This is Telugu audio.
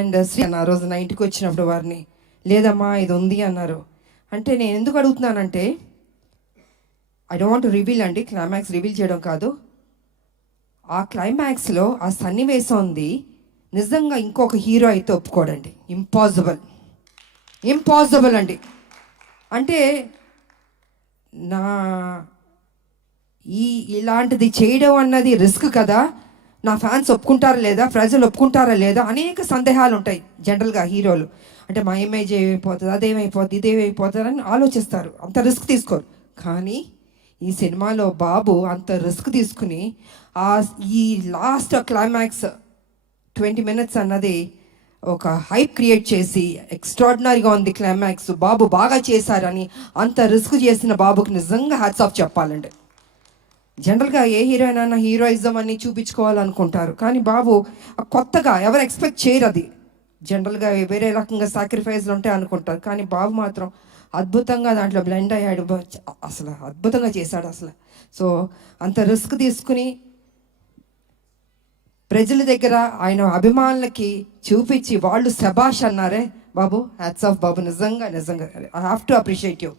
అండ్ శ్రీ ఆ రోజు నా ఇంటికి వచ్చినప్పుడు వారిని లేదమ్మా ఇది ఉంది అన్నారు. అంటే నేను ఎందుకు అడుగుతున్నానంటే, I don't want to reveal అండి, క్లైమాక్స్ రివీల్ చేయడం కాదు. ఆ క్లైమాక్స్లో ఆ సన్నివేశం ఉంది, నిజంగా ఇంకొక హీరో అయితే ఒప్పుకోడండి. ఇంపాసిబుల్ అండి. అంటే నా ఇలాంటిది చేయడం అన్నది రిస్క్ కదా, నా ఫ్యాన్స్ ఒప్పుకుంటారా లేదా, ప్రజలు ఒప్పుకుంటారా లేదా, అనేక సందేహాలు ఉంటాయి జనరల్గా హీరోలు. అంటే మా ఇమేజ్ ఏమైపోతుంది, అదేమైపోతుంది, ఇదేమైపోతుంది అని ఆలోచిస్తారు, అంత రిస్క్ తీసుకోరు. కానీ ఈ సినిమాలో బాబు అంత రిస్క్ తీసుకుని ఈ లాస్ట్ క్లైమాక్స్ 20 minutes అన్నది ఒక హైప్ క్రియేట్ చేసి ఎక్స్ట్రాడినరీగా ఉంది క్లైమాక్స్, బాబు బాగా చేశారని అంత రిస్క్ చేసిన బాబుకి నిజంగా హ్యాట్స్ ఆఫ్ చెప్పాలండి. జనరల్గా ఏ హీరోయిన్ అయినా హీరోయిజం అని చూపించుకోవాలనుకుంటారు, కానీ బాబు కొత్తగా ఎవరు ఎక్స్పెక్ట్ చేయరు. అది జనరల్గా వేరే రకంగా సాక్రిఫైస్లు ఉంటాయి అనుకుంటారు, కానీ బాబు మాత్రం అద్భుతంగా దాంట్లో బ్లెండ్ అయ్యాడు, అసలు అద్భుతంగా చేశాడు అసలు. సో అంత రిస్క్ తీసుకుని ప్రజల దగ్గర ఆయన అభిమానులకి చూపించి వాళ్ళు శబాష్ అన్నారే బాబు, హ్యాట్స్ ఆఫ్ బాబు, నిజంగా I have to appreciate you.